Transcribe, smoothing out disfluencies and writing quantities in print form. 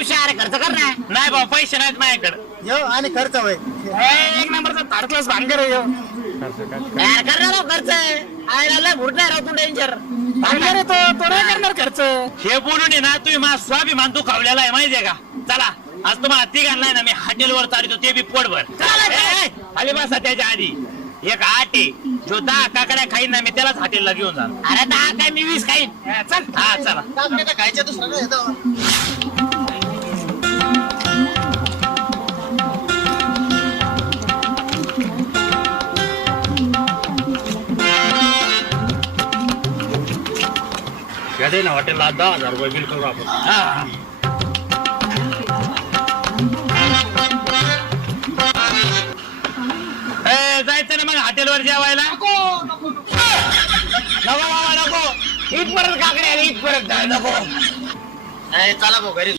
विषय अरे खर्च कर ना. नाही भाऊ पैसे नाहीत माझ्याकडे. यो आणि खर्च होय एक नंबरचा थर्ड क्लास भानगर आहे ह्यो. यार करणार राव खर्च आयला लय भुरटा राव तू डेंजर. भानगर आहे तो नाही करणार खर्च. हे बोलून आहे ना तुम्ही माझा स्वाभिमान तू खावलेला आहे माहितीये का. चला आज तुम्हाला तिघांना ना मी हॉटेलवर चालतो ते बी पोटभर. खाली बसा त्याच्या आधी एक आट आहे जो 10 काकड्या खाईन ना मी त्यालाच हॉटेलला घेऊन जा. अरे 10 काय मी 20 खाईन. चल हा चला. काकडे खायचे दुसरं काय येतं ना हॉटेलला 10,000 रुपये बिल करू आपण. हा जायचं ना मग हॉटेलवर जेवायला. नको बाबा नको. इथपर्यंत काकडे आले इथपर्यंत नको. चला भाऊ घरी